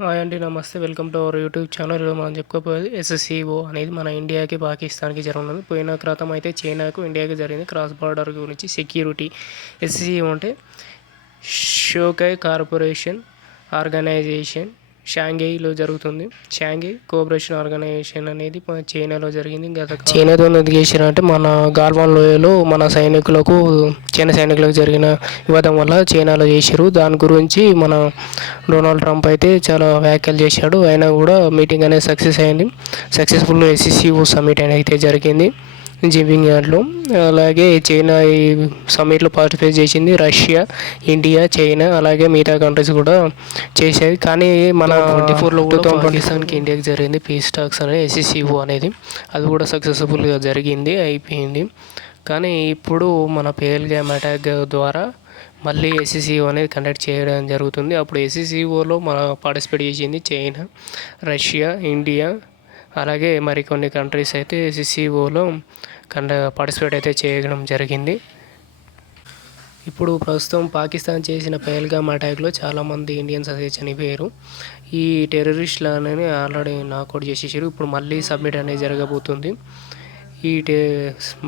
Hi అండి, నమస్తే. Welcome to our YouTube channel. మనం చెప్పుకోపోయేది ఎస్ఎస్సిఓ అనేది మన ఇండియాకి పాకిస్తాన్కి జరుగుతుంది. పోయిన క్రితం అయితే చైనాకు ఇండియాకి జరిగింది. క్రాస్ బార్డర్ గురించి సెక్యూరిటీ. ఎస్ఎస్సిఓ అంటే షోకై కార్పొరేషన్ ఆర్గనైజేషన్ షాంఘైలో జరుగుతుంది. షాంఘై కోఆపరేషన్ ఆర్గనైజేషన్ అనేది చైనాలో జరిగింది. చైనాతో ఎందుకు చేశారంటే మన గాల్వాన్ లోయలో మన సైనికులకు చైనా సైనికులకు జరిగిన వివాదం వల్ల చైనాలో చేశారు. దాని గురించి మన డొనాల్డ్ ట్రంప్ అయితే చాలా వ్యాఖ్యలు చేశాడు. అయినా కూడా మీటింగ్ అనేది సక్సెస్ అయింది. సక్సెస్ఫుల్ ఎస్సీసీఓ సమ్మిట్ అనేది అయితే జరిగింది జింపింగ్ యార్డ్లో. అలాగే చైనా ఈ సమ్మిట్లో పార్టిసిపేట్ చేసింది. రష్యా, ఇండియా, చైనా అలాగే మిగతా కంట్రీస్ కూడా చేసేది. కానీ మన 2024లో కూడా పాకిస్తాన్కి ఇండియాకి జరిగింది పీస్ టాక్స్ అనేది ఎస్సీసీఓ అనేది. అది కూడా సక్సెస్ఫుల్గా జరిగింది, అయిపోయింది. కానీ ఇప్పుడు మన పేహల్గామ్ అటాక్ ద్వారా మళ్ళీ ఎస్సీసీఓ అనేది కండక్ట్ చేయడం జరుగుతుంది. అప్పుడు ఎస్సీసీఓలో మన పార్టిసిపేట్ చేసింది చైనా, రష్యా, ఇండియా అలాగే మరికొన్ని కంట్రీస్ అయితే ఎస్సీసీఓలో పార్టిసిపేట్ అయితే చేయడం జరిగింది. ఇప్పుడు ప్రస్తుతం పాకిస్తాన్ చేసిన పహల్గామ్ అటాక్లో చాలామంది ఇండియన్స్ అయితే చనిపోయారు. ఈ టెర్రరిస్టులని ఆల్రెడీ నాకౌట్ చేసేసారు. ఇప్పుడు మళ్ళీ సబ్మిట్ అనేది జరగబోతుంది.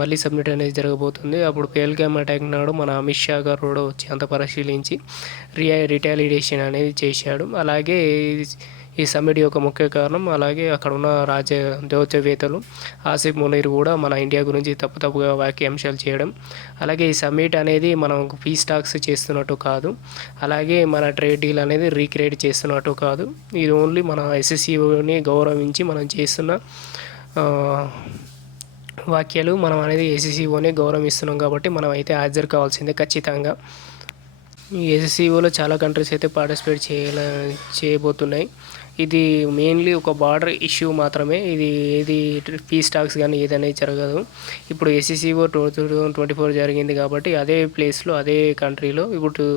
మళ్ళీ సబ్మిట్ అనేది జరగబోతుంది. అప్పుడు పహల్గామ్ అటాక్ నాడు మన అమిత్ షా గారు కూడా వచ్చి అంత పరిశీలించి రిటాలియేషన్ అనేది చేశాడు. అలాగే ఈ సమ్మిట్ యొక్క ముఖ్య కారణం అలాగే అక్కడ ఉన్న దేవతవేత్తలు ఆసిఫ్ మునీర్ కూడా మన ఇండియా గురించి తప్పుగా వ్యాఖ్యాంశాలు చేయడం. అలాగే ఈ సమ్మిట్ అనేది మనం పీస్ టాక్స్ చేస్తున్నట్టు కాదు, అలాగే మన ట్రేడ్ డీల్ అనేది రీక్రియేట్ చేస్తున్నట్టు కాదు. ఇది ఓన్లీ మన ఎస్ఎస్సీఓని గౌరవించి మనం చేస్తున్న వాక్యాలు. మనం అనేది ఎస్ఎస్సీఓని గౌరవిస్తున్నాం కాబట్టి మనం అయితే హాజరు కావాల్సిందే ఖచ్చితంగా. ఈ ఎస్సీఓలో చాలా కంట్రీస్ అయితే పార్టిసిపేట్ చేయబోతున్నాయి. ఇది మెయిన్లీ ఒక బార్డర్ ఇష్యూ మాత్రమే. ఇది పీస్ టాక్స్ కానీ ఏదనేది జరగదు. ఇప్పుడు ఎస్సీఓ 2024 జరిగింది కాబట్టి అదే ప్లేస్లో అదే కంట్రీలో ఇప్పుడు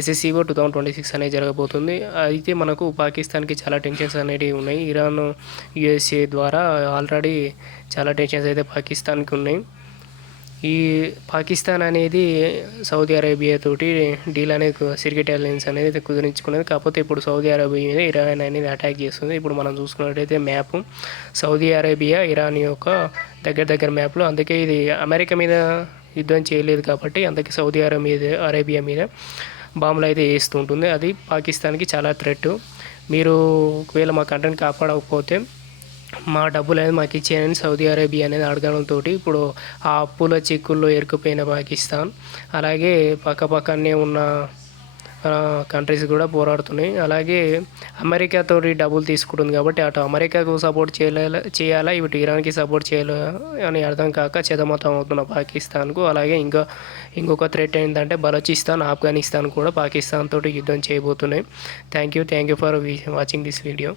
ఎస్సీఓ 2026 అనేది జరగబోతుంది. అయితే మనకు పాకిస్తాన్కి చాలా టెన్షన్స్ అనేవి ఉన్నాయి. ఇరాన్, యుఎస్ఏ ద్వారా ఆల్రెడీ చాలా టెన్షన్స్ అయితే పాకిస్తాన్కి ఉన్నాయి. ఈ పాకిస్తాన్ అనేది సౌదీ అరేబియా తోటి డీల్ అనేది సిరికెట్ అలయన్స్ అనేది కుదిరించుకున్నది. కాకపోతే ఇప్పుడు సౌదీ అరేబియా మీద ఇరాన్ అనేది అటాక్ చేస్తుంది. ఇప్పుడు మనం చూసుకున్నట్టయితే మ్యాప్ సౌదీ అరేబియా ఇరాన్ యొక్క దగ్గర మ్యాప్లో. అందుకే ఇది అమెరికా మీద యుద్ధం చేయలేదు కాబట్టి అందుకే సౌదీ అరేబియా మీద బాంబులు అయితే వేస్తుంటుంది. అది పాకిస్తాన్కి చాలా థ్రెట్. మీరు ఒకవేళ మా కంట్రీని కాపాడకపోతే మా డబ్బులు అనేది మాకు ఇచ్చేయని సౌదీ అరేబియా అనేది అడగడంతో ఇప్పుడు ఆ అప్పుల చిక్కుల్లో ఇరుక్కుపోయిన పాకిస్తాన్ అలాగే పక్కనే ఉన్న కంట్రీస్ కూడా పోరాడుతున్నాయి. అలాగే అమెరికాతో డబ్బులు తీసుకుంటుంది కాబట్టి అటు అమెరికాకు సపోర్ట్ చేయాలా ఇటు ఇరాన్కి సపోర్ట్ చేయాలా అని అర్థం కాక చెదమతం అవుతున్న పాకిస్తాన్కు. అలాగే ఇంకొక థ్రెట్ ఏంటంటే బలూచిస్తాన్, ఆఫ్ఘనిస్తాన్ కూడా పాకిస్తాన్ తోటి యుద్ధం చేయబోతున్నాయి. Thank you for watching this video.